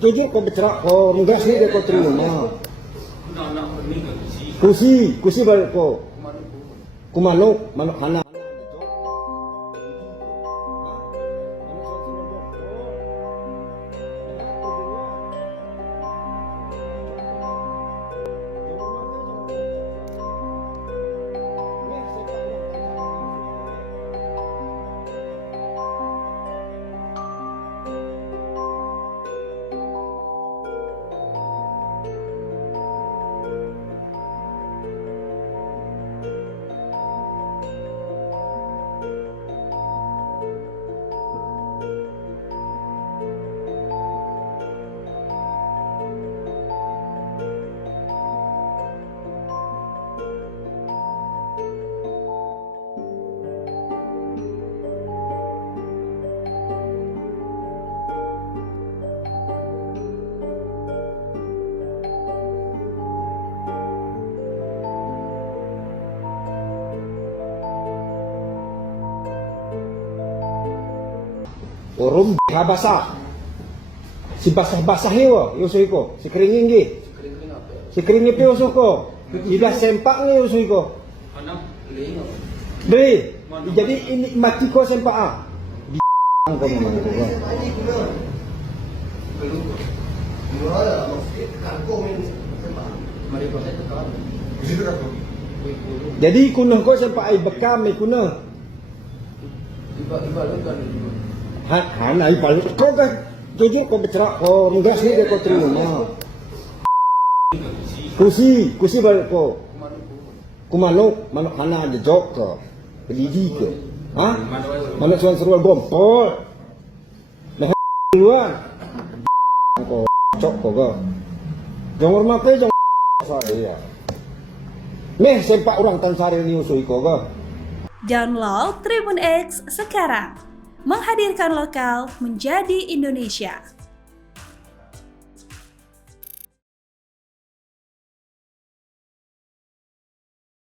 jujur kau bercerak kau menggas ni dia kau terima. Kusi balik kau. Kumanuk manuk hana. Orang basah. Si basah ni wa, usuh ko. Si keringin gi. Si keringin pe usuh ko. Ida sempak ni usuh ko. Deh. Jadi ini mati ko sempak ah. Di ko memang ko. Jadi kuno ko sempak ai bekam ni kuno. Hana balik kau kan jujur kau bercerak kau menggas ni dia kau terima. Kusi balik kau. Kumanuk manuk hana jejok ke pelidi ke. Ha? Manuk seruan gompol. Nah duluan. Kau cok kau ke. Jangan hormat jangan saya. Meh sempak orang Tan Sari ni usui kau ke. Download Tribun X sekarang. Menghadirkan lokal menjadi Indonesia.